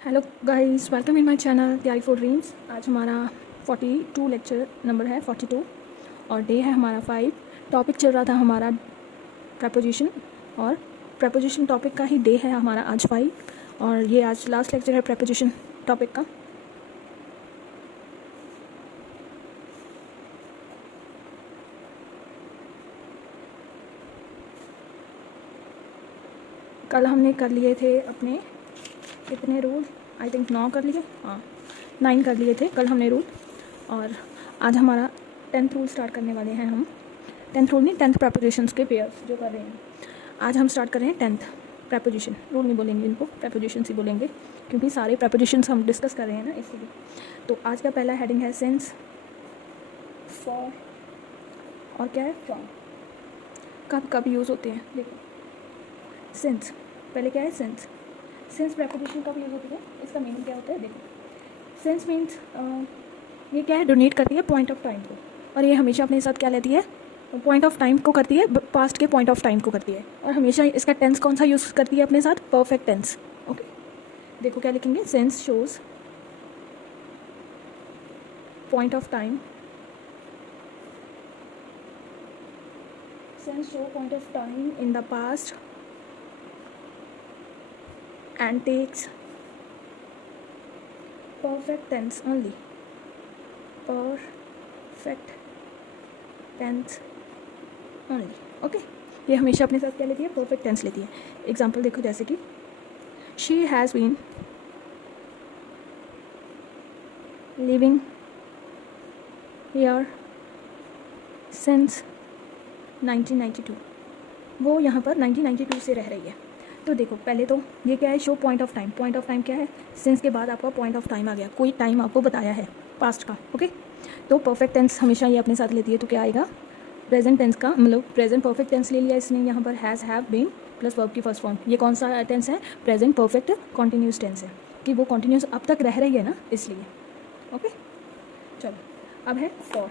Hello guys, welcome in my channel तैयारी for dreams. आज हमारा 42 लेक्चर नंबर है 42 और डे है हमारा 5। टॉपिक चल रहा था हमारा प्रपोजिशन और प्रपोजिशन टॉपिक का ही डे है हमारा आज 5 और ये आज लास्ट लेक्चर है प्रपोजिशन टॉपिक का। कल हमने कर लिए थे अपने कितने रूल, आई थिंक 9 कर लिए, हाँ 9 कर लिए थे कल हमने रूल। और आज हमारा 10th रूल स्टार्ट करने वाले हैं हम। 10th रूल नहीं, 10th प्रपोजिशंस के पेयर्स जो कर रहे हैं। आज हम स्टार्ट कर रहे हैं 10th प्रपोजिशन। रूल नहीं बोलेंगे इनको, प्रपोजिशंस ही बोलेंगे क्योंकि सारे प्रपोजिशंस हम डिस्कस कर रहे हैं ना, इसलिए। तो आज का पहला हेडिंग है सेंस, फॉर और क्या है फ्रॉम। कब कब यूज़ होते हैं देखो। सेंस पहले क्या है, सेंस। सेंस प्रपोजिशन कब यूज़ होती है, इसका मीनिंग क्या होता है देखो। सेंस मीन्स ये क्या है, डोनेट करती है पॉइंट ऑफ टाइम को, और ये हमेशा अपने साथ क्या लेती है, पॉइंट ऑफ टाइम को करती है, पास्ट के पॉइंट ऑफ टाइम को करती है। और हमेशा इसका टेंस कौन सा यूज़ करती है अपने साथ, परफेक्ट टेंस। ओके, देखो क्या लिखेंगे, sense shows point of time, sense show point of time in the past and takes perfect tense only, perfect tense only। Okay, ये हमेशा अपने साथ क्या लेती है, परफेक्ट टेंस लेती है। एग्जाम्पल देखो, जैसे कि she has been living here since 1992। वो यहाँ पर 1992 से रह रही है। तो देखो पहले तो ये क्या है, show point of time. Point of time क्या है, सिंस के बाद आपका पॉइंट ऑफ टाइम आ गया, कोई टाइम आपको बताया है पास्ट का। ओके, तो परफेक्ट टेंस हमेशा ये अपने साथ लेती है। तो क्या आएगा, प्रेजेंट टेंस का मतलब प्रेजेंट परफेक्ट टेंस ले लिया इसने यहाँ पर, has, have, been plus verb की फर्स्ट फॉर्म। ये कौन सा टेंस है, प्रेजेंट परफेक्ट कॉन्टीन्यूस टेंस है, कि वो कॉन्टीन्यूस अब तक रह रही है ना, इसलिए। ओके, चलो अब है फॉर।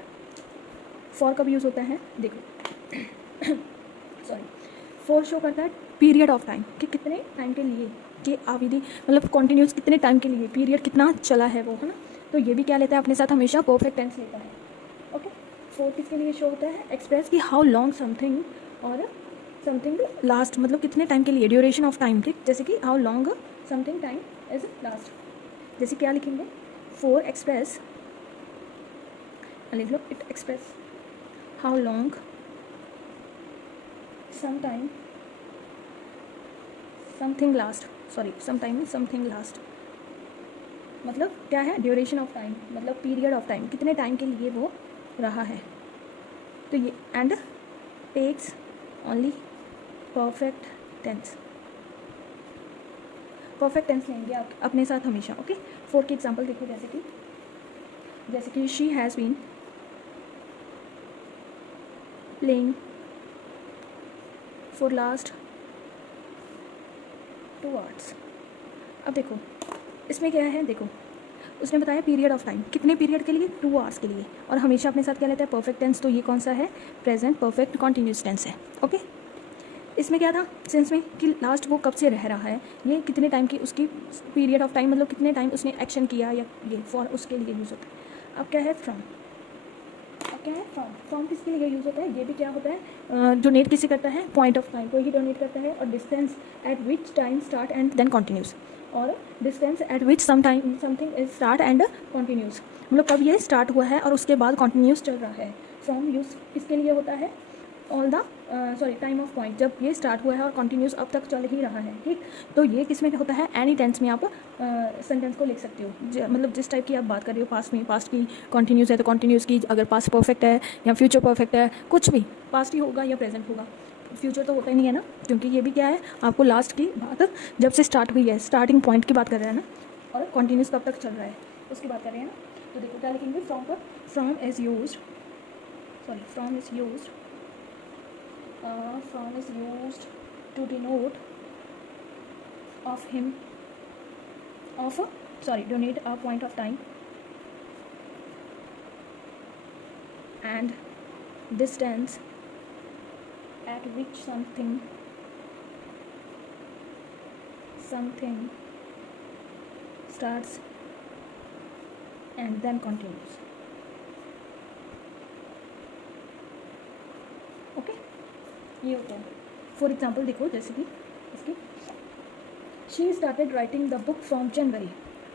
फॉर कब यूज़ होता है देखो सॉरी, फॉर शो करता है पीरियड ऑफ टाइम, कि कितने टाइम के लिए, कि अवधि मतलब कॉन्टीन्यूस कितने टाइम के लिए, पीरियड कितना चला है वो, है ना। तो ये भी क्या लेता है अपने साथ, हमेशा परफेक्ट टेंस लेता है। ओके, फॉर किसके लिए शो होता है, एक्सप्रेस कि हाउ लॉन्ग समथिंग और समथिंग लास्ट, मतलब कितने टाइम के लिए, ड्यूरेशन ऑफ टाइम, ठीक। जैसे कि how long something time is last. जैसे क्या लिखेंगे, फॉर एक्सप्रेस, लिख लो, it express how long sometime something last, sorry sometime something last, मतलब क्या है, ड्यूरेशन ऑफ टाइम, मतलब पीरियड ऑफ टाइम, कितने टाइम के लिए वो रहा है। तो ये and takes only perfect tense, perfect tense लेंगे आप अपने साथ हमेशा। ओके, फॉर की एग्जांपल देखो, जैसे कि she has been playing for last 2 hours. अब देखो इसमें क्या है, देखो उसने बताया पीरियड ऑफ टाइम, कितने पीरियड के लिए, 2 आवर्स के लिए, और हमेशा अपने साथ क्या लेता है, परफेक्ट टेंस। तो ये कौन सा है, प्रेजेंट परफेक्ट कॉन्टीन्यूस टेंस है। ओके, इसमें क्या था सेंस में, कि लास्ट वो कब से रह रहा है, ये कितने टाइम की उसकी पीरियड ऑफ टाइम, मतलब कितने टाइम उसने एक्शन किया, या ये फॉर उसके लिए यूज़ होता है। अब क्या है फ्रॉम, अब क्या है फ्रॉम। फ्रॉम किसके लिए यूज़ होता है, ये भी क्या होता है, डोनेट किसे करता है, पॉइंट ऑफ टाइम को ही डोनेट करता है, और distance at which time start and then continuous, और distance at which something is start and continuous, मतलब कब ये स्टार्ट हुआ है और उसके बाद कंटिन्यूस चल रहा है। फ्रॉम यूज़ किसके लिए होता है, all the time of point, जब ये स्टार्ट हुआ है और कंटिन्यूस अब तक चल ही रहा है, ठीक। तो ये किस में होता है, एनी टेंस में आप सेंटेंस को लिख सकते हो, मतलब जिस टाइप की आप बात कर रहे हो, पास्ट में, पास्ट की कंटिन्यूस है तो कंटिन्यूस की, अगर पास्ट परफेक्ट है या फ्यूचर परफेक्ट है, कुछ भी, पास्ट ही होगा या प्रेजेंट होगा, फ्यूचर तो होता ही नहीं है ना, क्योंकि ये भी क्या है, आपको लास्ट की बात जब से स्टार्ट हुई है, स्टार्टिंग पॉइंट की बात कर रहे हैं ना, और कंटिन्यूस कब तक चल रहा है उसकी बात कर रहे हैं ना। तो देखो क्या लिखेंगे फ्रॉम पर, from is used to denote donate a point of time and distance at which something starts and then continues. Okay, ये होता है। फॉर एग्जाम्पल देखो, जैसे कि इसकी she started writing the book from January.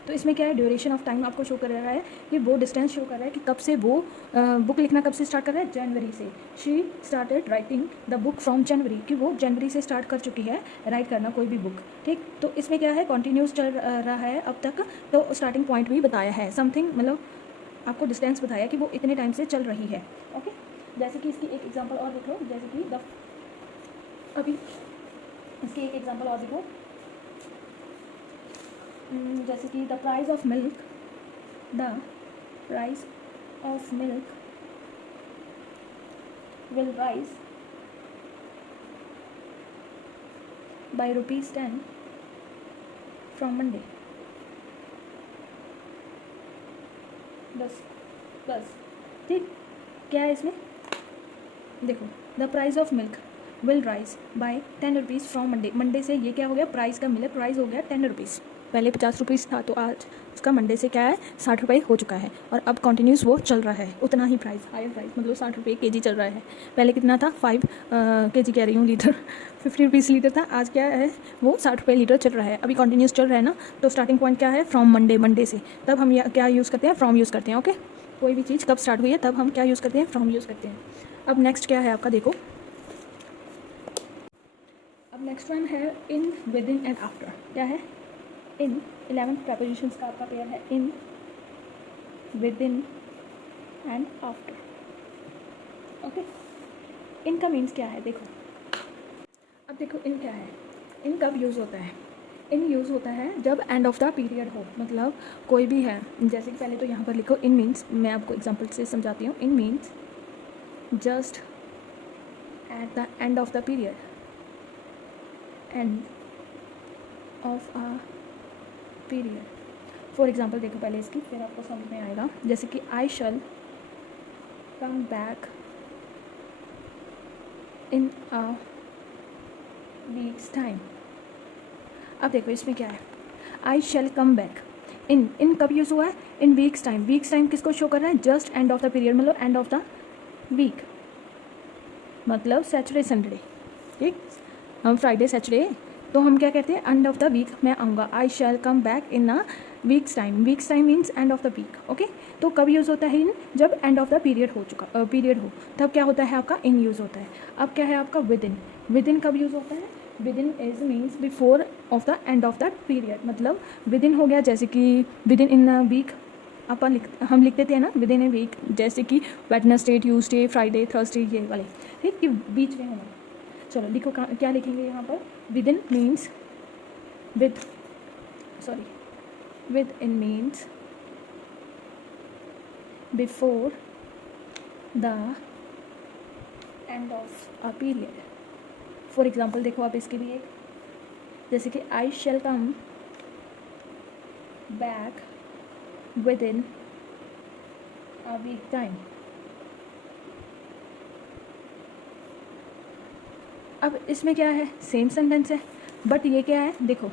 तो इसमें क्या है, ड्यूरेशन ऑफ टाइम आपको शो कर रहा है कि वो डिस्टेंस शो कर रहा है कि कब से वो बुक लिखना कब से स्टार्ट कर रहा है, जनवरी से। She started writing the book from जनवरी, कि वो जनवरी से स्टार्ट कर चुकी है राइट करना कोई भी बुक। ठीक, तो इसमें क्या है, कॉन्टीन्यूस चल रहा है अब तक। तो स्टार्टिंग पॉइंट भी बताया है, समथिंग मतलब आपको डिस्टेंस बताया कि वो इतने टाइम से चल रही है। ओके, जैसे कि इसकी एक एग्जाम्पल और देख लो, जैसे कि अभी इसकी एक एग्जाम्पल और देखो, जैसे कि the price of milk will rise by ₹10 from Monday. बस ठीक, क्या है इसमें, देखो, the price of milk will rise by ₹10 from Monday. Monday से ये क्या हो गया, प्राइस का मिल्क प्राइस हो गया ₹10। पहले ₹50 था, तो आज उसका मंडे से क्या है, ₹60 हो चुका है। और अब कंटिन्यूस वो चल रहा है, उतना ही प्राइस, हायर प्राइस, मतलब ₹60 kg चल रहा है। पहले कितना था, 5 kg कह रही हूँ, लीटर ₹50 लीटर था, आज क्या है, वो ₹60 लीटर चल रहा है। अभी कंटिन्यूस चल रहा है ना, तो स्टार्टिंग पॉइंट क्या है, फ्रॉम मंडे से। तब हम क्या यूज़ करते हैं, फ्रॉम यूज़ करते हैं। ओके, कोई भी चीज़ कब स्टार्ट हुई है तब हम क्या यूज़ करते हैं, फ्रॉम यूज़ करते हैं। अब नेक्स्ट क्या है आपका, देखो, अब नेक्स्ट वन है in, within and after. क्या है, इन 11 प्रपोजिशंस का आपका पेयर है, in, within and after. Okay, in का मीन्स क्या है, देखो, अब देखो इन क्या है, इन कब यूज़ होता है, इन यूज़ होता है जब एंड ऑफ द पीरियड हो, मतलब कोई भी है। जैसे कि पहले तो यहाँ पर लिखो, इन मीन्स, मैं आपको एग्जांपल से समझाती हूँ। In means just at the end of the period, end of a period. For example देखो पहले इसकी, फिर आपको समझ में आएगा। जैसे कि I shall come back in a week's time. अब देखो इसमें क्या है, आई शैल कम बैक, इन कब यूज़ हुआ है, in weeks time. Week's time किसको शो कर रहा है, just and of the period, मतलब एंड ऑफ द वीक, मतलब सैटरडे संडे। ठीक, हम फ्राइडे सैटरडे, तो हम क्या कहते हैं, एंड ऑफ द वीक मैं आऊँगा। I shall come back in a week's time, week's time means end of the week. Okay, तो कब यूज़ होता है इन, जब एंड ऑफ द पीरियड हो चुका, पीरियड हो, तब क्या होता है आपका, इन यूज़ होता है। अब क्या है आपका, विद इन। विद इन कब यूज़ होता है, with in is means before of the end of the period, मतलब विद इन हो गया, जैसे कि विद इन अ वीक हम लिखते थे ना, विद इन ए वीक, जैसे कि वेडनेसडे, ट्यूसडे, फ्राइडे, थर्सडे, ये वाले, ठीक, कि बीच में होना। चलो लिखो, क्या लिखेंगे यहाँ पर, within means within means before the end of a period. For example देखो आप इसके लिए, जैसे कि I shall come back within a week time. अब इसमें क्या है, सेम सेंटेंस है, बट ये क्या है, देखो,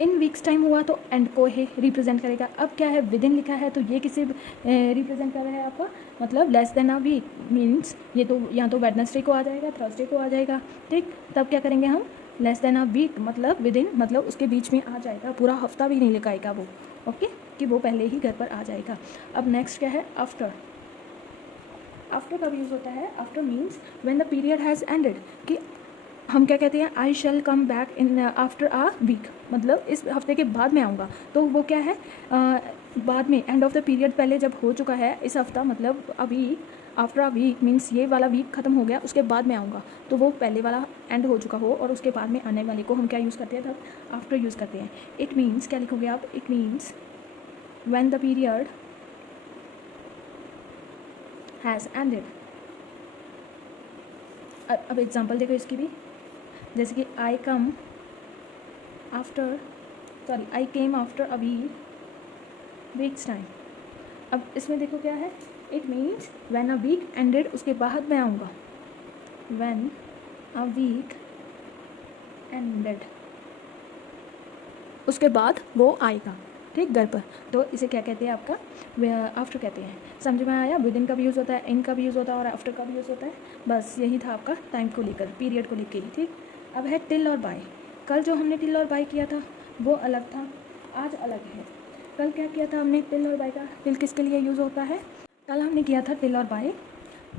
इन वीक्स टाइम हुआ तो एंड को ही रिप्रेजेंट करेगा। अब क्या है, विद इन लिखा है तो ये किसे रिप्रेजेंट कर रहा है आपका, मतलब less than a week means ये तो या तो वेडनेसडे को आ जाएगा, थर्सडे को आ जाएगा। ठीक, तब क्या करेंगे हम, लेस देन अ वीक, मतलब विद इन, मतलब उसके बीच में आ जाएगा, पूरा हफ्ता भी नहीं लगाएगा वो। ओके, कि वो पहले ही घर पर आ जाएगा। अब नेक्स्ट क्या है, आफ्टर। आफ्टर कब यूज़ होता है, after means when the period has ended, कि हम क्या कहते हैं, I shall come back in after a week, मतलब इस हफ्ते के बाद मैं आऊँगा। तो वो क्या है, बाद में, एंड ऑफ द पीरियड पहले जब हो चुका है, इस हफ्ता मतलब अभी, आफ्टर अ वीक मीन्स ये वाला वीक ख़त्म हो गया, उसके बाद मैं आऊँगा, तो वो पहले वाला एंड हो चुका हो, और उसके बाद में आने वाले को हम क्या यूज़ करते हैं, तब आफ्टर यूज़ करते हैं। इट मीन्स, क्या लिखोगे आप, it means when the period has ended. अब एग्जाम्पल देखो इसकी भी, जैसे कि I came after a week's time. अब इसमें देखो क्या है, it means when a week ended, उसके बाद मैं आऊँगा, व्हेन अ वीक एंडेड, उसके बाद वो आएगा। ठीक, घर पर, तो इसे क्या कहते हैं आपका आफ्टर कहते हैं। समझ में आया? विद इन का भी यूज़ होता है, इन का भी यूज़ होता है और आफ्टर का भी यूज़ होता है। बस यही था आपका टाइम को लेकर, पीरियड को लेकर ही। ठीक, अब है टिल और बाय। कल जो हमने टिल और बाय किया था वो अलग था, आज अलग है। कल क्या किया था हमने टिल और बाय का? टिल किसके लिए यूज़ होता है? कल हमने किया था टिल और बाय,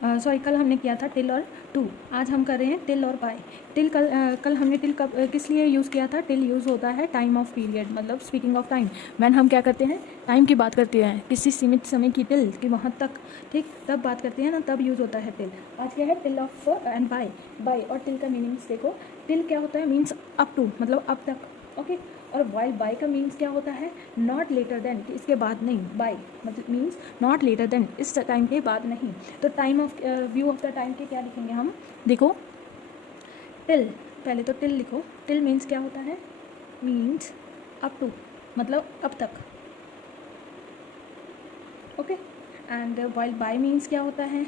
कल हमने किया था टिल और टू, आज हम कर रहे हैं टिल और बाय। टिल कल हमने टिल कब किस लिए यूज़ किया था? टिल यूज़ होता है टाइम ऑफ पीरियड, मतलब स्पीकिंग ऑफ टाइम, व्हेन हम क्या करते हैं, टाइम की बात करते हैं, किसी सीमित समय की टिल कि वहाँ तक, ठीक, तब बात करते हैं ना, तब यूज़ होता है टिल। आज क्या है? Till of and by. By और टिल का मीनिंग्स देखो। टिल क्या होता है? मीन्स अप टू, मतलब अब तक, ओके। और वाइल बाय का मीन्स क्या होता है? नॉट लेटर देन, कि इसके बाद नहीं। बाय मतलब मीन्स नॉट लेटर देन, इस टाइम के बाद नहीं। तो time of view of the time के क्या लिखेंगे हम? देखो, टिल, पहले तो टिल लिखो। टिल मीन्स क्या होता है? मीन्स अप टू, मतलब अब तक, okay. And while bye means क्या होता है?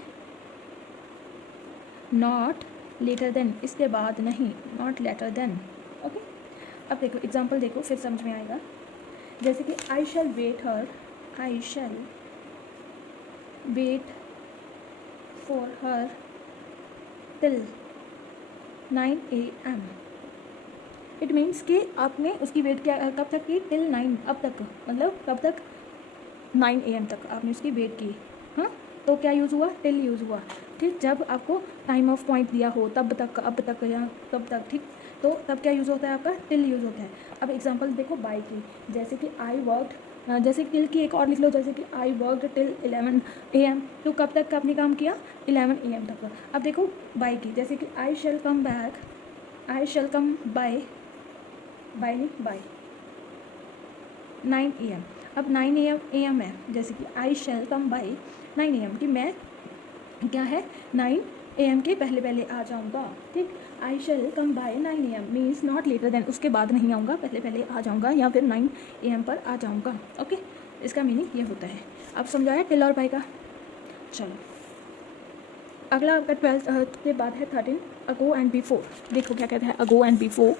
नॉट लेटर देन, इसके बाद नहीं, नॉट लेटर देन, ओके। अब देखो एग्जाम्पल देखो, फिर समझ में आएगा। जैसे कि I shall wait her, I shall wait for her till 9 AM। It means कि आपने उसकी वेट क्या कब तक की? टिल 9, अब तक, मतलब कब तक? 9 AM तक आपने उसकी वेट की। हाँ, तो क्या यूज़ हुआ? टिल यूज़ हुआ। ठीक, जब आपको टाइम ऑफ पॉइंट दिया हो, तब तक, अब तक या कब तक, ठीक, तो तब क्या यूज़ होता है आपका? टिल यूज़ होता है। अब एग्जांपल देखो बाय की, जैसे कि आई वर्कड, जैसे टिल की एक और लिख लो, जैसे कि आई वर्कड टिल 11 AM, तो कब तक का आपने काम किया? 11 AM तक। अब देखो बाय की, जैसे कि I shall come back, I shall come by, by नहीं, बाय 9 AM। अब 9 AM है, जैसे कि I shall come by 9 AM, कि मैं क्या है, 9 AM के पहले पहले आ जाऊँगा। ठीक, I shall come by 9 AM means not later than, उसके बाद नहीं आऊँगा, पहले पहले आ जाऊँगा या फिर 9 AM पर आ जाऊँगा, ओके। इसका मीनिंग ये होता है। अब समझाया टिल और बाय का। चलो अगला आपका 12th के बाद है 13 अगो एंड बिफोर। देखो क्या कहता है ago and before.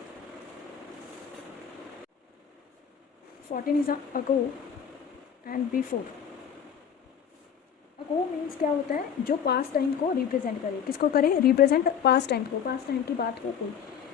14 is ago and before. Ago means क्या होता है? जो पास्ट टाइम को रिप्रेजेंट करे। किसको करे? रिप्रेजेंट पास्ट टाइम को, पास्ट टाइम की बात को कोई।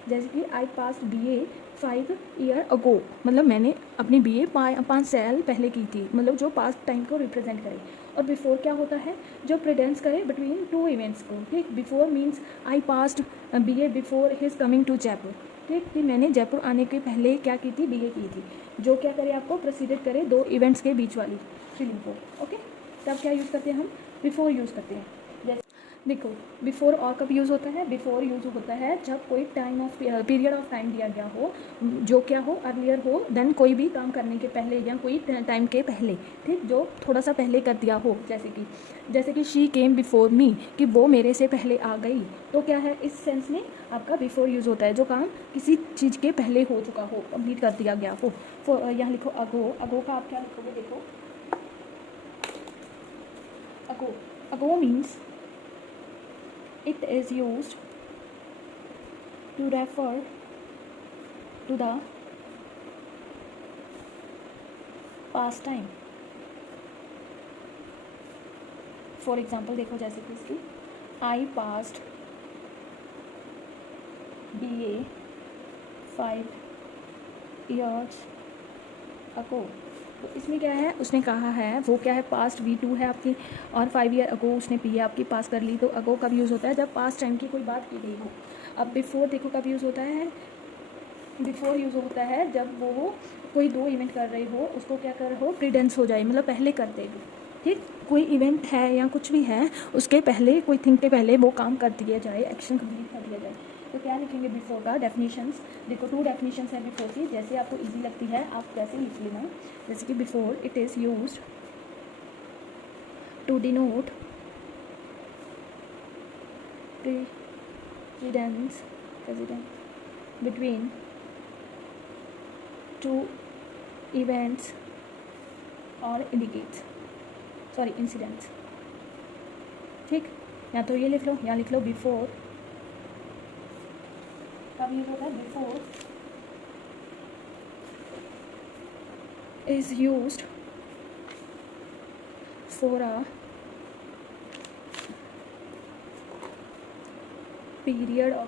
जैसे कि आई पास्ट BA 5 ईयर अगो, मतलब मैंने अपनी BA 5 साल पहले की थी, मतलब जो पास्ट टाइम को रिप्रेजेंट करे। और बिफोर क्या होता है? जो प्रेजेंस करे बिटवीन टू इवेंट्स को। ठीक, before means I past BA before his coming to Jaipur. ठीक, कि मैंने जयपुर आने के पहले क्या की थी? BA की थी। जो क्या करे आपको? प्रोसीडेड करे दो इवेंट्स के बीच वाली फीलिंग को, ओके। तब क्या यूज़ करते हैं हम? बिफोर यूज़ करते हैं। जैसे देखो बिफोर और कब यूज़ होता है? बिफोर यूज़ होता है जब कोई time of period of time दिया गया हो, जो क्या हो? अर्लियर हो देन, कोई भी काम करने के पहले या कोई टाइम के पहले, ठीक, जो थोड़ा सा पहले कर दिया हो। जैसे कि शी केम बिफोर मी, कि वो मेरे से पहले आ गई। तो क्या है? इस सेंस में आपका बिफोर यूज़ होता है, जो काम किसी चीज़ के पहले हो चुका हो, कंप्लीट कर दिया गया हो। यहाँ लिखो अगो। अगो का आप क्या लिखोगे? देखो ago means it is used to refer to the past time. For example देखो, जैसे कि इसकी I passed BA 5 years ago। तो इसमें क्या है? उसने कहा है, वो क्या है? पास्ट V2 है आपकी, और 5 ईयर अगो उसने BA आपकी पास कर ली। तो अगो कब यूज़ होता है? जब पास्ट टाइम की कोई बात की गई हो। अब बिफोर देखो कब यूज़ होता है? बिफोर यूज़ होता है जब वो कोई दो इवेंट कर रही हो, उसको क्या कर हो? प्रीडेंस हो जाए, मतलब पहले कर देगी। ठीक, कोई इवेंट है या कुछ भी है, उसके पहले, कोई थिंग के पहले वो काम कर दिया जाए, एक्शन कंप्लीट कर दिया जाए। तो क्या लिखेंगे बिफोर का? डेफिनेशंस देखो, 2 डेफिनेशंस है बिफोर की, जैसे आपको इजी लगती है आप वैसे लिख लेना। जैसे कि before it is used to denote precedence between two events और इंसिडेंट्स। ठीक, या तो ये लिख लो या लिख लो बिफोर कब यूज होता है? Before is used for a period of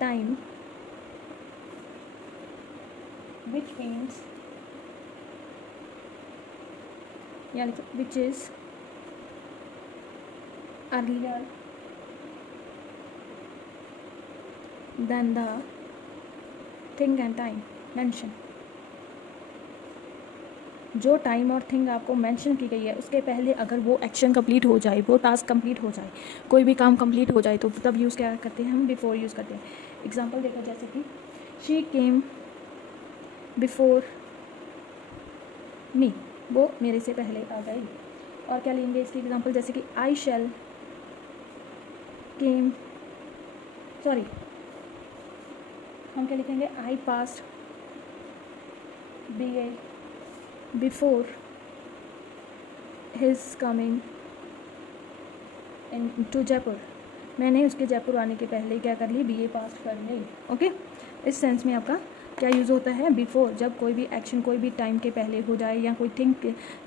time which means which is earlier than the thing and time mentioned. जो टाइम और थिंग आपको मेंशन की गई है उसके पहले अगर वो एक्शन कंप्लीट हो जाए, वो टास्क कंप्लीट हो जाए, कोई भी काम कंप्लीट हो जाए, तो तब यूज़ क्या करते हैं हम? बिफोर यूज़ करते हैं. एग्जांपल देखो, जैसे कि शी केम बिफोर मी, वो मेरे से पहले आ गई. और क्या लेंगे इसकी एग्जांपल? जैसे कि आई शैल केम, सॉरी हम क्या लिखेंगे? I passed BA before his coming to Jaipur. मैंने उसके जयपुर आने के पहले क्या कर ली? BA पास कर ली. ओके, इस सेंस में आपका क्या यूज़ होता है? बिफोर. जब कोई भी एक्शन कोई भी टाइम के पहले हो जाए, या कोई थिंग,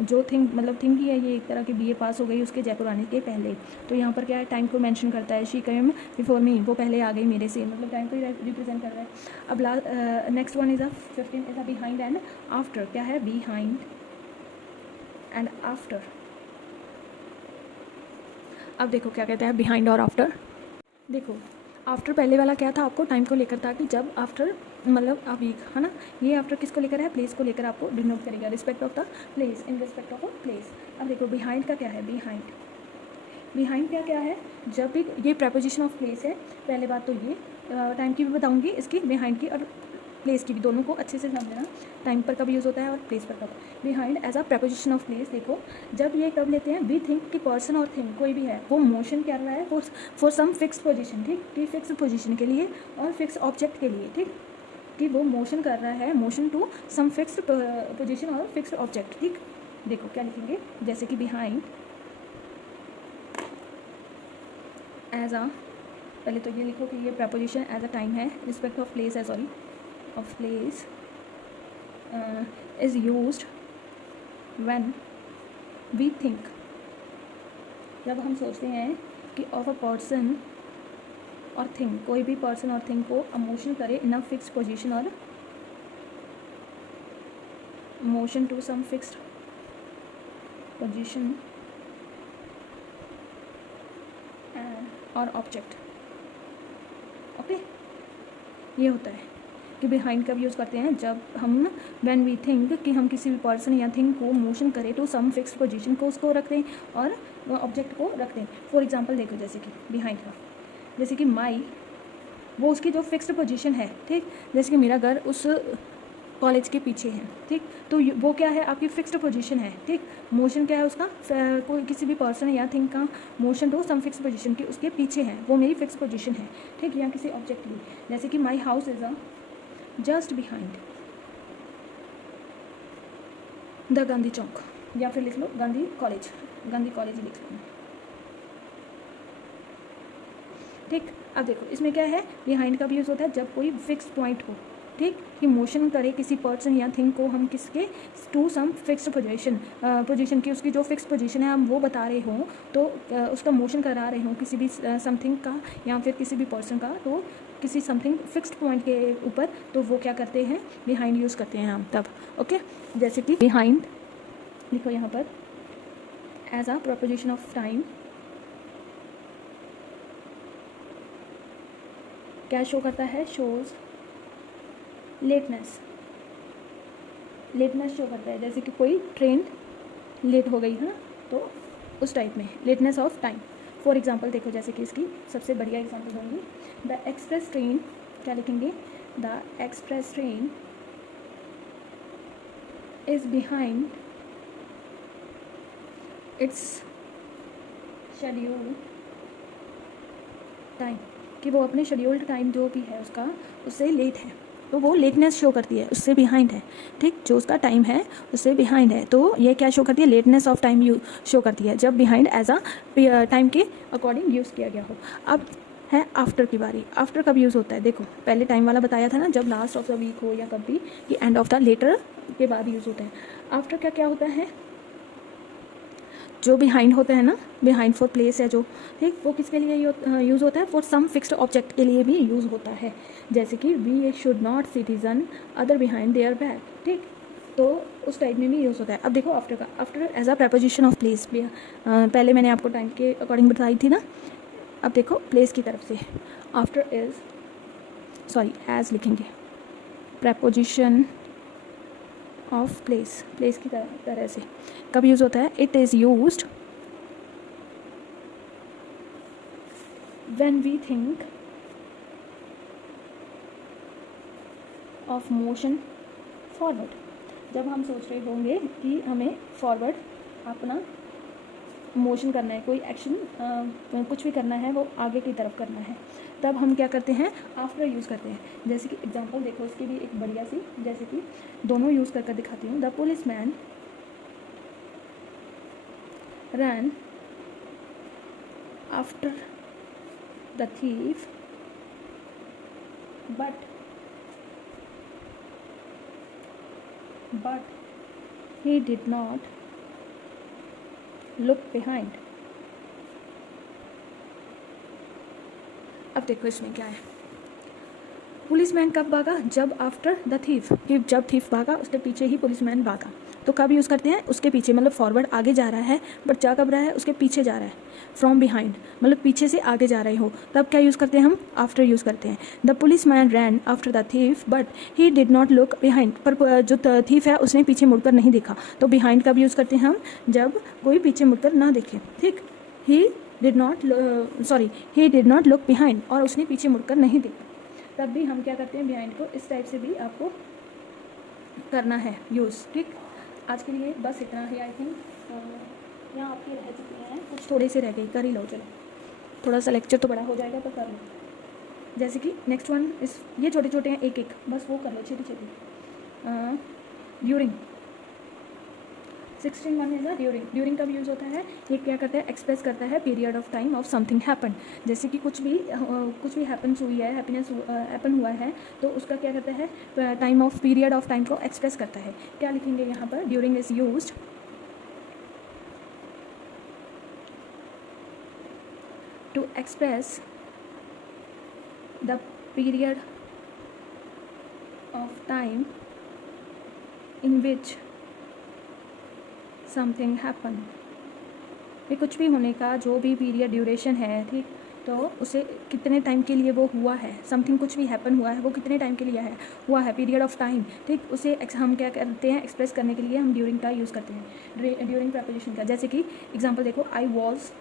जो थिंग मतलब थिंग ही है ये एक तरह की, BA पास हो गई उसके जयपुर आने के पहले, तो यहाँ पर क्या है? टाइम को मेंशन करता है. शी केम बिफोर मी, वो पहले आ गई मेरे से, मतलब टाइम को रिप्रेजेंट कर रहा है. अब next one is 15 is behind and after. क्या है? Behind and after. अब देखो क्या कहते हैं बिहाइंड और आफ्टर. देखो आफ्टर पहले वाला क्या था? आपको टाइम को लेकर था कि जब आफ्टर मतलब अभी, है ना. ये आफ्टर किसको लेकर है? प्लेस को लेकर आपको डिनोट करेगा. Respect of the place, in respect of place. अब देखो बिहाइंड का क्या है? बिहाइंड क्या है? जब भी ये प्रेपोजिशन ऑफ प्लेस है. पहले बात तो ये टाइम की भी बताऊंगी, इसकी बिहाइंड की और प्लेस की भी, दोनों को अच्छे से समझना. टाइम पर कब यूज़ होता है और प्लेस पर कब. Behind as a preposition of place. देखो जब ये कब लेते हैं? वी थिंक कि पर्सन और थिंग कोई भी है वो मोशन कर रहा है फॉर सम फिक्स पोजीशन. ठीक, कि फिक्स पोजीशन के लिए और फिक्स ऑब्जेक्ट के लिए. ठीक, कि वो मोशन कर रहा है, motion to some fixed position और फिक्स्ड ऑब्जेक्ट. ठीक, देखो क्या लिखेंगे? जैसे कि बिहाइंड एज अ, पहले तो ये लिखो कि ये प्रेपोजिशन एज अ टाइम है, रिस्पेक्ट ऑफ प्लेस है, sorry of place is used when we think. जब हम सोचते हैं कि of a person और थिंग, कोई भी पर्सन और थिंग को मोशन करे इन अ फिक्स्ड पोजीशन और motion to some fixed position और ऑब्जेक्ट. ओके, ये होता है कि बिहाइंड कब यूज़ करते हैं? जब हम व्हेन वी थिंक कि हम किसी भी पर्सन या थिंग को मोशन करें टू सम फिक्स्ड पोजीशन को उसको रखते हैं और ऑब्जेक्ट को रखते हैं. फॉर एग्जांपल देखो, जैसे कि बिहाइंड का, जैसे कि माई, वो उसकी जो फिक्स्ड पोजीशन है. ठीक, जैसे कि मेरा घर उस कॉलेज के पीछे है. ठीक, तो वो क्या है? आपकी फिक्स्ड पोजीशन है. ठीक, मोशन क्या है उसका? कोई किसी भी पर्सन या थिंग का motion to some fixed position की उसके पीछे है, वो मेरी फिक्स्ड पोजीशन है. ठीक, या किसी ऑब्जेक्ट की. जैसे कि my house is a just behind the Gandhi Chowk, या फिर लिख लो गांधी कॉलेज ही लिख लो. ठीक, अब देखो इसमें क्या है? बिहाइंड का भी यूज़ होता है जब कोई फिक्स पॉइंट हो. ठीक, कि मोशन करे किसी पर्सन या थिंग को हम किसके टू सम फिक्स्ड पोजीशन की, उसकी जो फिक्स पोजीशन है हम वो बता रहे हों, तो उसका मोशन करा रहे हों किसी भी समथिंग का या फिर किसी भी पर्सन का, तो किसी समथिंग फिक्स्ड पॉइंट के ऊपर, तो वो क्या करते हैं? बिहाइंड यूज़ करते हैं हम तब. ओके, जैसे कि बिहाइंड लिखो यहाँ पर as a proposition of time. क्या शो करता है? शोज लेटनेस शो करता है. जैसे कि कोई ट्रेन लेट हो गई है ना, तो उस टाइप में लेटनेस ऑफ टाइम. फॉर एग्जांपल देखो, जैसे कि इसकी सबसे बढ़िया एग्जांपल दूंगी. द एक्सप्रेस ट्रेन, क्या लिखेंगे? The express train is behind it's schedule time. कि वो अपने शेड्यूल्ड टाइम जो भी है उसका, उससे लेट है, तो वो लेटनेस शो करती है, उससे बिहाइंड है. ठीक, जो उसका टाइम है उससे बिहाइंड है, तो ये क्या शो करती है? लेटनेस ऑफ टाइम शो करती है, जब बिहाइंड एज अ टाइम के अकॉर्डिंग यूज़ किया गया हो. अब है आफ्टर की बारी। आफ्टर कब यूज़ होता है, देखो पहले टाइम वाला बताया था ना, जब लास्ट ऑफ द वीक हो या कब भी, कि एंड ऑफ द लेटर के बाद यूज़ होता है। आफ्टर का क्या होता है, जो बिहाइंड होता है ना, बिहाइंड फॉर प्लेस है जो, ठीक, वो किसके लिए यूज़ होता है, फॉर सम फिक्स्ड ऑब्जेक्ट के लिए भी यूज़ होता है। जैसे कि we should not citizen other behind their back, ठीक, तो उस टाइप में भी यूज़ होता है। अब देखो आफ्टर का, after as a preposition of place भी पहले मैंने आपको टाइम के अकॉर्डिंग बताई थी ना। अब देखो प्लेस की तरफ से, आफ्टर इज, सॉरी एज लिखेंगे, प्रपोजिशन ऑफ प्लेस, प्लेस की तरह से कब यूज़ होता है, it is used when we think of motion forward, जब हम सोच रहे होंगे कि हमें फॉरवर्ड अपना मोशन करना है, कोई एक्शन कुछ भी करना है वो आगे की तरफ करना है, तब हम क्या करते हैं, आफ्टर यूज़ करते हैं। जैसे कि एग्जांपल देखो इसकी भी एक बढ़िया सी, जैसे कि दोनों यूज़ करके दिखाती हूँ। The police man run after the thief but he did not look behind। अब देखो इसमें क्या है, पुलिसमैन कब भागा, जब आफ्टर द थीफ, कि जब थीफ भागा उसके पीछे ही पुलिसमैन भागा, तो कब यूज़ करते हैं, उसके पीछे, मतलब फॉरवर्ड आगे जा रहा है बट जा कब रहा है, उसके पीछे जा रहा है, फ्रॉम बिहाइंड मतलब पीछे से आगे जा रहे हो, तब क्या यूज़ करते हैं हम, आफ्टर यूज़ करते हैं। The police man rain after the thief but he did not look behind, पर जो थीफ है उसने पीछे मुड़कर नहीं देखा, तो बिहाइंड कब यूज़ करते हैं हम, जब कोई पीछे मुड़कर ना देखे, ठीक, he did not look behind, और उसने पीछे मुड़कर नहीं देखा, तब भी हम क्या करते हैं, बिहाइंड को इस टाइप से भी आपको करना है यूज़, ठीक। आज के लिए बस इतना ही, आई थिंक यहाँ आपकी रह चुकी हैं, कुछ थोड़े से रह गई, कर ही लो, चलो थोड़ा सा लेक्चर तो बड़ा हो जाएगा तो कर लो। जैसे कि नेक्स्ट वन इस, ये छोटे छोटे हैं एक एक, बस वो कर लो छोटी छोटी। During, 16 is during. ड्यूरिंग कब यूज़ होता है, ये क्या करता है, एक्सप्रेस करता है period of time of something happen, जैसे कि कुछ भी हैपन्स हुई है, हैप्पीनेस हैपन हुआ है, तो उसका क्या करता है, time of, period of time को एक्सप्रेस करता है। क्या लिखेंगे यहाँ पर, during is used to express the period of time in which something happened। ये कुछ भी होने का जो भी पीरियड ड्यूरेशन है, ठीक, तो उसे कितने टाइम के लिए वो हुआ है, समथिंग कुछ भी हैपन हुआ है वो कितने टाइम के लिए हुआ है, पीरियड ऑफ टाइम, ठीक, उसे हम क्या करते हैं, एक्सप्रेस करने के लिए हम ड्यूरिंग का यूज़ करते हैं, ड्यूरिंग प्रपोजिशन का। जैसे कि एग्जांपल देखो, I was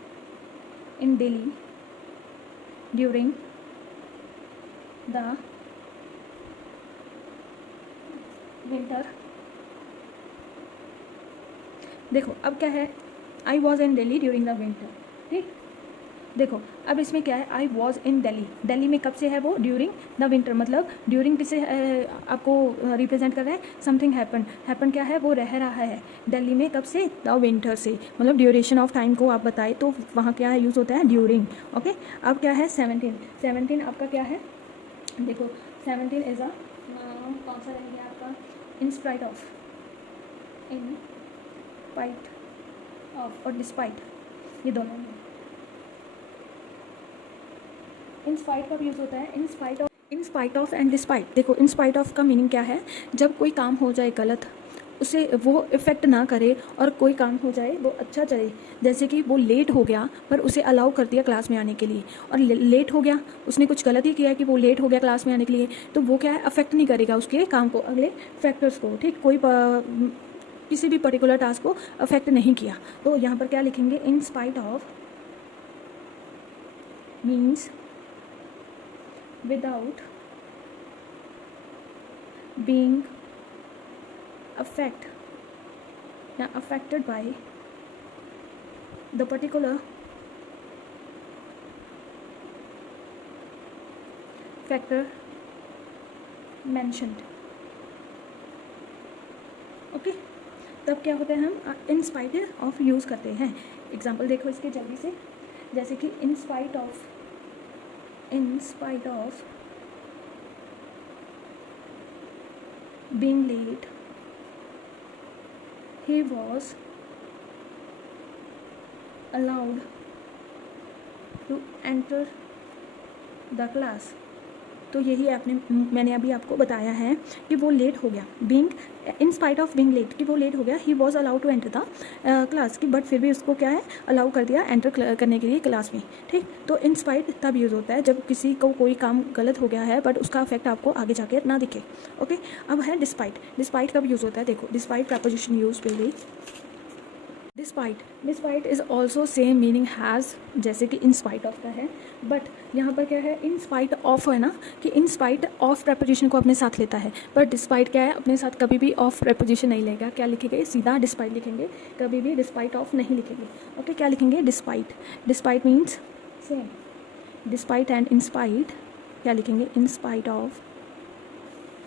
in Delhi during the winter. देखो अब क्या है, I was in Delhi during the winter, ठीक, देखो अब इसमें क्या है, I was in Delhi, Delhi में कब से है वो, ड्यूरिंग द विंटर, मतलब ड्यूरिंग किसे आपको रिप्रेजेंट कर रहा है, समथिंग हैपन क्या है, वो रह रहा है दिल्ली में कब से, द विंटर से, मतलब ड्यूरेशन ऑफ टाइम को आप बताए तो वहाँ क्या है, यूज़ होता है ड्यूरिंग, ओके। अब क्या है 17 आपका क्या है, देखो 17 इज़ अ, कौन सा रहेंगे आपका, इन spite of, in spite of और डिस्पाइट, ये दोनों हैं। इन स्पाइट का भी यूज़ होता है, इन स्पाइट ऑफ एंड डिस्पाइट। देखो इन स्पाइट ऑफ का मीनिंग क्या है, जब कोई काम हो जाए गलत, उसे वो इफ़ेक्ट ना करे और कोई काम हो जाए वो अच्छा चले, जैसे कि वो लेट हो गया पर उसे अलाउ कर दिया क्लास में आने के लिए, और लेट हो गया, उसने कुछ गलत ही किया कि वो लेट हो गया क्लास में आने के लिए, तो वो क्या है, अफेक्ट नहीं करेगा उसके काम को, अगले फैक्टर्स को, ठीक, कोई किसी भी पर्टिकुलर टास्क को अफेक्ट नहीं किया, तो यहाँ पर क्या लिखेंगे, इन spite of means without being affected by the particular factor mentioned, okay. तब क्या होता है, हम इन स्पाइट ऑफ यूज़ करते हैं। एग्जाम्पल देखो इसके जल्दी से, जैसे कि इन spite of in spite of being late, he was allowed to enter the class. तो यही मैंने अभी आपको बताया है कि वो लेट हो गया, being in spite of being late, कि वो लेट हो गया, he was allowed to enter the class, की बट फिर भी उसको क्या है, अलाउ कर दिया एंटर करने के लिए क्लास में, ठीक। तो इन स्पाइट तब यूज़ होता है जब किसी को कोई काम गलत हो गया है बट उसका इफेक्ट आपको आगे जाके ना दिखे, ओके। अब है डिस्पाइट। डिस्पाइट कब यूज़ होता है, देखो, despite preposition use will be despite is also same meaning has, जैसे कि इन स्पाइट ऑफ का है, बट यहाँ पर क्या है, इन स्पाइट ऑफ है ना, कि इन स्पाइट ऑफ प्रपोजिशन को अपने साथ लेता है, पर डिस्पाइट क्या है, अपने साथ कभी भी ऑफ प्रपोजिशन नहीं लेगा। क्या लिखेंगे, सीधा डिस्पाइट लिखेंगे, कभी भी डिस्पाइट ऑफ नहीं लिखेंगे, ओके। क्या लिखेंगे, despite. Despite means same, despite and in spite क्या लिखेंगे, इन स्पाइट ऑफ,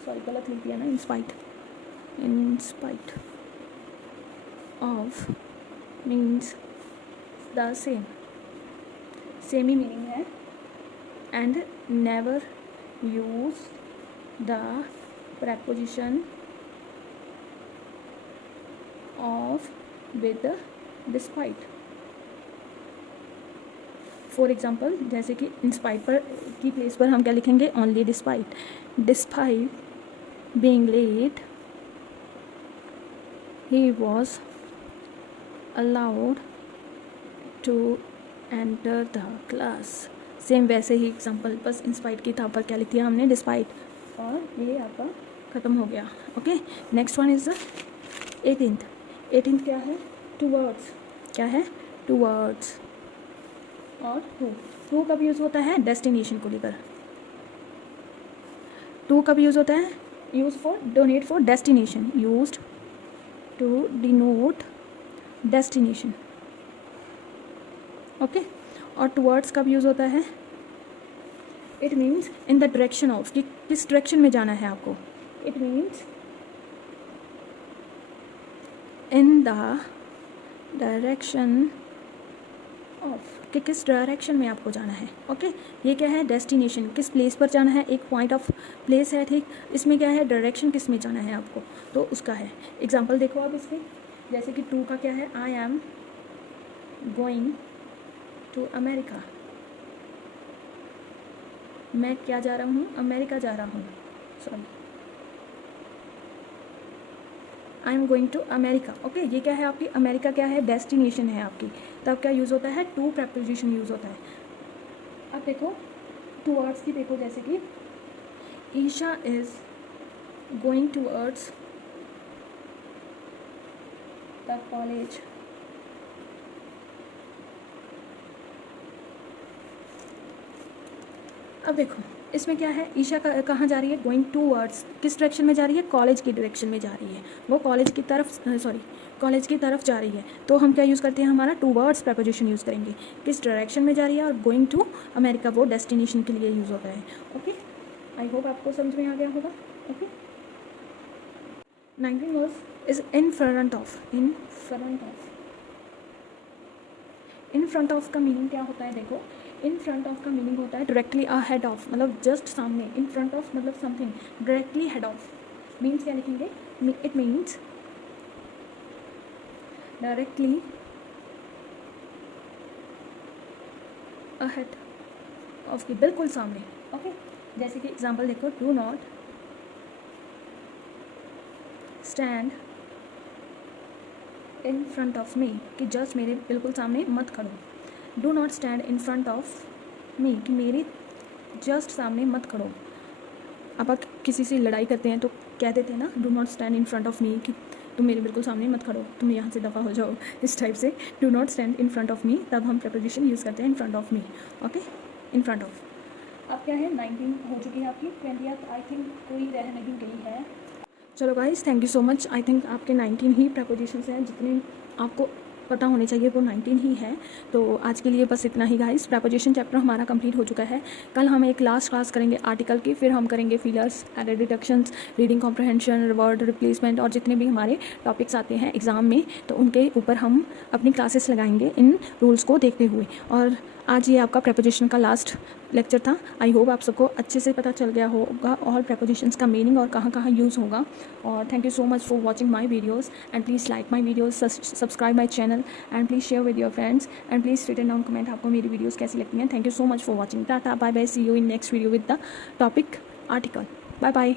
सॉरी गलत लिख दिया ना, इन spite of means the same he meaning है, and never use the preposition of with despite. For example, जैसे कि इन स्पाइट पर की प्लेस पर हम क्या लिखेंगे, only despite. Despite being late he was allowed to enter the class। Same वैसे ही एग्जाम्पल, बस इंस्पाइट की था पर क्या लिख दिया हमने, डिस्पाइट, और ये आपका ख़त्म हो गया, okay. Next one is 18th क्या है, टूवर्ड्स। क्या है, टूवर्ड्स। और टू कब यूज़ होता है, डेस्टिनेशन को लेकर। टू कब यूज़ होता है, use for donate for destination, used to denote destination, okay. और टुवर्ड्स कब यूज़ होता है, it means in the direction of, कि किस डायरेक्शन में जाना है आपको, it means in the direction of, कि किस डायरेक्शन में आपको जाना है, ओके। ये क्या है, डेस्टिनेशन, किस प्लेस पर जाना है, एक पॉइंट ऑफ प्लेस है, ठीक। इसमें क्या है, डायरेक्शन किस में जाना है आपको, तो उसका है एग्जाम्पल। देखो आप इसमें, जैसे कि टू का क्या है, I am going to America, मैं क्या जा रहा हूँ, अमेरिका जा रहा हूँ, sorry, I am going to America, okay. ये क्या है आपकी, अमेरिका क्या है, डेस्टिनेशन है आपकी, तब क्या यूज़ होता है, टू प्रपोजिशन यूज़ होता है। अब देखो टूवर्ड्स की, देखो जैसे कि Isha is going towards the college, अब देखो इसमें क्या है, ईशा कहाँ जा रही है, गोइंग टूवर्ड्स, किस डायरेक्शन में जा रही है, कॉलेज की डायरेक्शन में जा रही है, वो कॉलेज की तरफ जा रही है। तो हम क्या यूज़ करते हैं, हमारा टूवर्ड्स प्रपोजिशन यूज़ करेंगे, किस डायरेक्शन में जा रही है, और गोइंग टू अमेरिका वो डेस्टिनेशन के लिए यूज़ होता है, ओके। आई होप आपको समझ में आ गया होगा, okay. 19 verse is in front of. In front of का मीनिंग क्या होता है, देखो, इन फ्रंट ऑफ का मीनिंग होता है डायरेक्टली अहेड ऑफ, मतलब जस्ट सामने। इन फ्रंट ऑफ मतलब something directly head of, means क्या लिखेंगे, it means directly ahead of, की बिल्कुल सामने, ओके। जैसे कि एग्जांपल देखो, do not stand in front of me, कि जस्ट मेरे बिल्कुल सामने मत खड़ो। Do not stand in front of me, कि मेरे जस्ट सामने मत खड़ो। अब आप किसी से लड़ाई करते हैं तो कह देते हैं ना, do not stand in front of me, कि तुम मेरे बिल्कुल सामने मत खड़ो, तुम यहाँ से दफ़ा हो जाओ, इस टाइप से। Do not stand in front of मी, तब हम प्रपोजिशन यूज़ करते हैं इन front of me, okay, in front of. अब क्या है, 19 हो चुकी है आपकी, 20th आई थिंक कोई रह नहीं गई है। चलो guys, thank you so much. I think आपके 19 ही प्रपोजिशंस हैं, जितने आपको पता होने चाहिए वो 19 ही है। तो आज के लिए बस इतना ही गाइस। प्रपोजिशन चैप्टर हमारा कंप्लीट हो चुका है। कल हम एक लास्ट क्लास करेंगे आर्टिकल की, फिर हम करेंगे fillers, added deductions, reading comprehension, word replacement, और जितने भी हमारे टॉपिक्स आते हैं एग्ज़ाम में, तो उनके ऊपर हम अपनी क्लासेस लगाएंगे इन रूल्स को देखते हुए। और आज ये आपका प्रपोजिशन का लास्ट लेक्चर था। आई होप आप सबको अच्छे से पता चल गया होगा ऑल प्रेपोजिशंस का मीनिंग और कहाँ कहाँ यूज़ होगा। और thank you so much for watching my videos and please like my videos, subscribe my channel and please share with your friends and please written down comment आपको मेरी videos कैसी लगती हैं। Thank you so much for watching. Tata bye bye, see you in next video with the topic article. Bye bye.